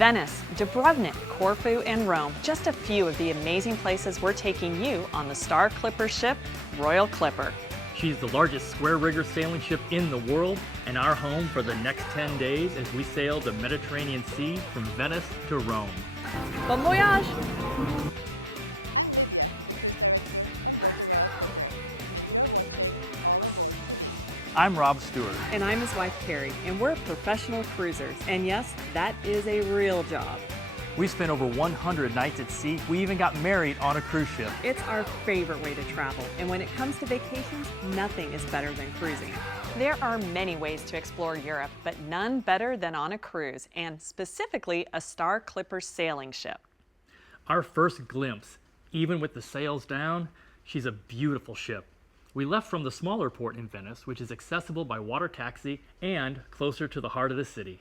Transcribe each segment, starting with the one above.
Venice, Dubrovnik, Corfu, and Rome, just a few of the amazing places we're taking you on the Star Clipper ship, Royal Clipper. She's the largest square rigger sailing ship in the world and our home for the next 10 days as we sail the Mediterranean Sea from Venice to Rome. Bon voyage! I'm Rob Stewart. And I'm his wife, Kerri, and we're professional cruisers. And yes, that is a real job. We spent over 100 nights at sea. We even got married on a cruise ship. It's our favorite way to travel, and when it comes to vacations, nothing is better than cruising. There are many ways to explore Europe, but none better than on a cruise, and specifically a Star Clipper sailing ship. Our first glimpse, even with the sails down, she's a beautiful ship. We left from the smaller port in Venice, which is accessible by water taxi and closer to the heart of the city.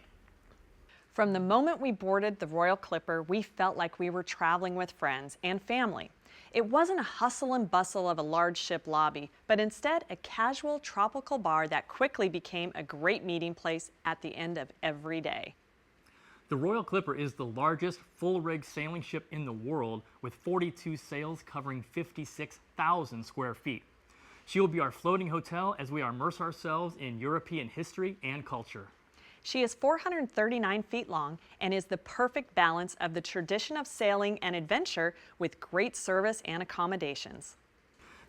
From the moment we boarded the Royal Clipper, we felt like we were traveling with friends and family. It wasn't a hustle and bustle of a large ship lobby, but instead a casual tropical bar that quickly became a great meeting place at the end of every day. The Royal Clipper is the largest full-rig sailing ship in the world with 42 sails covering 56,000 square feet. She will be our floating hotel as we immerse ourselves in European history and culture. She is 439 feet long and is the perfect balance of the tradition of sailing and adventure with great service and accommodations.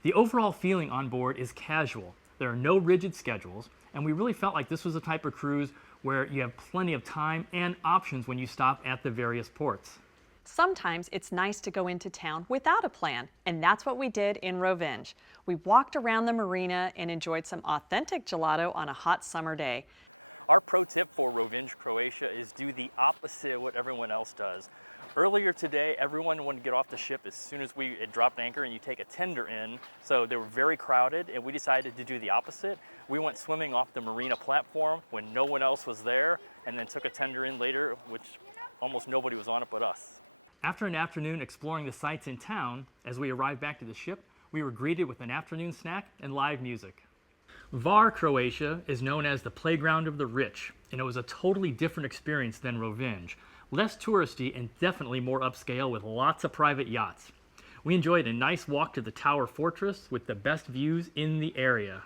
The overall feeling on board is casual. There are no rigid schedules, and we really felt like this was a type of cruise where you have plenty of time and options when you stop at the various ports. Sometimes it's nice to go into town without a plan, and that's what we did in Rovinj. We walked around the marina and enjoyed some authentic gelato on a hot summer day. After an afternoon exploring the sights in town, as we arrived back to the ship, we were greeted with an afternoon snack and live music. Hvar Croatia is known as the playground of the rich, and it was a totally different experience than Rovinj. Less touristy and definitely more upscale with lots of private yachts. We enjoyed a nice walk to the Tower Fortress with the best views in the area.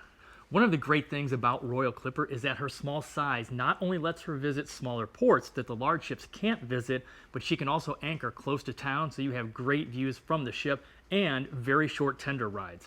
One of the great things about Royal Clipper is that her small size not only lets her visit smaller ports that the large ships can't visit, but she can also anchor close to town so you have great views from the ship and very short tender rides.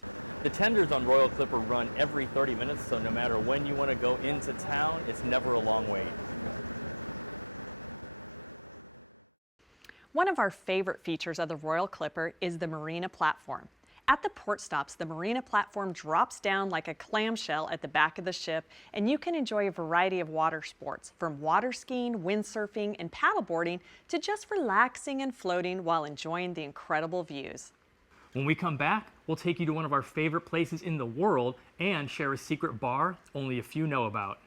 One of our favorite features of the Royal Clipper is the marina platform. At the port stops, the marina platform drops down like a clamshell at the back of the ship, and you can enjoy a variety of water sports, from water skiing, windsurfing, and paddleboarding to just relaxing and floating while enjoying the incredible views. When we come back, we'll take you to one of our favorite places in the world and share a secret bar only a few know about.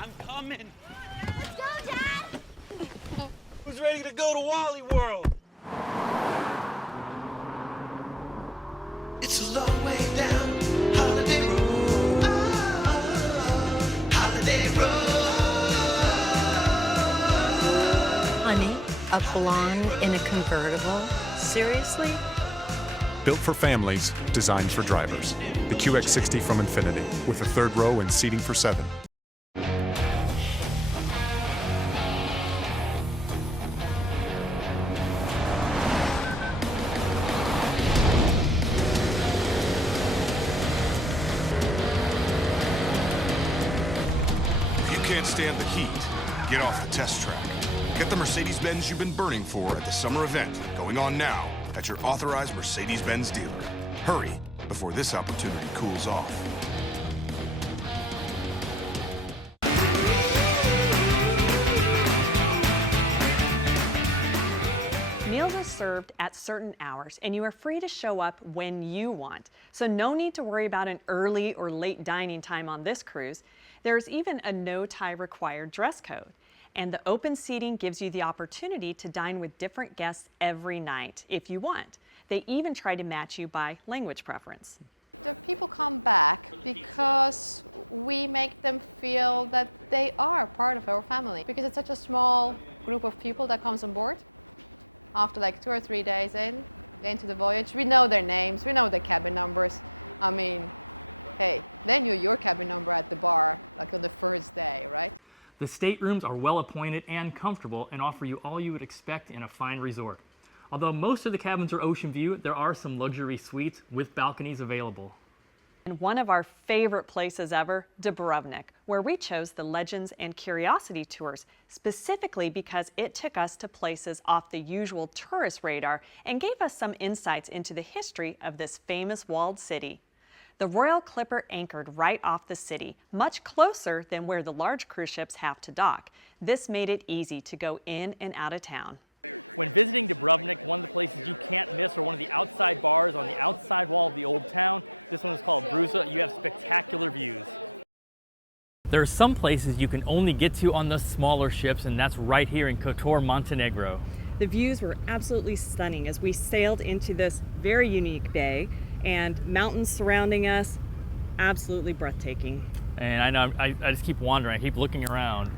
I'm coming. Let's go, Dad. Who's ready to go to Wally World? It's a long way down Holiday Road. Holiday Road. Honey, a blonde in a convertible? Seriously? Built for families, designed for drivers. The QX60 from Infiniti, with a third row and seating for 7. If you can't stand the heat, get off the test track. Get the Mercedes-Benz you've been burning for at the summer event going on now at your authorized Mercedes-Benz dealer. Hurry before this opportunity cools off. Meals are served at certain hours, and you are free to show up when you want. So no need to worry about an early or late dining time on this cruise. There's even a no-tie required dress code. And the open seating gives you the opportunity to dine with different guests every night if you want. They even try to match you by language preference. The staterooms are well appointed and comfortable and offer you all you would expect in a fine resort. Although most of the cabins are ocean view, there are some luxury suites with balconies available. And one of our favorite places ever, Dubrovnik, where we chose the Legends and Curiosity tours, specifically because it took us to places off the usual tourist radar and gave us some insights into the history of this famous walled city. The Royal Clipper anchored right off the city, much closer than where the large cruise ships have to dock. This made it easy to go in and out of town. There are some places you can only get to on the smaller ships, and that's right here in Kotor Montenegro. The views were absolutely stunning as we sailed into this very unique bay, and mountains surrounding us, absolutely breathtaking. And I know I just keep wandering, I keep looking around.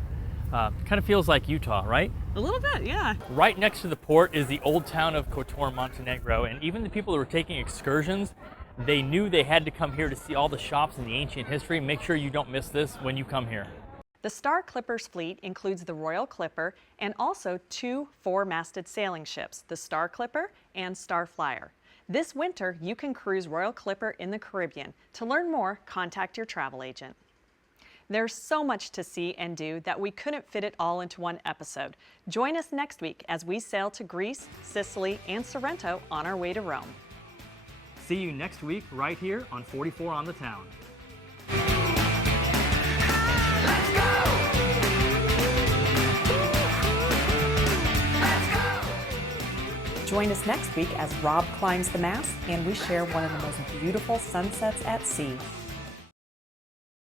Kind of feels like Utah, right? A little bit, yeah. Right next to the port is the old town of Kotor Montenegro, and even the people that were taking excursions, they knew they had to come here to see all the shops and the ancient history. Make sure you don't miss this when you come here. The Star Clipper's fleet includes the Royal Clipper and also 2 4-masted sailing ships, the Star Clipper and Star Flyer. This winter, you can cruise Royal Clipper in the Caribbean. To learn more, contact your travel agent. There's so much to see and do that we couldn't fit it all into one episode. Join us next week as we sail to Greece, Sicily, and Sorrento on our way to Rome. See you next week right here on 44 on the Town. Join us next week as Rob climbs the mast and we share one of the most beautiful sunsets at sea.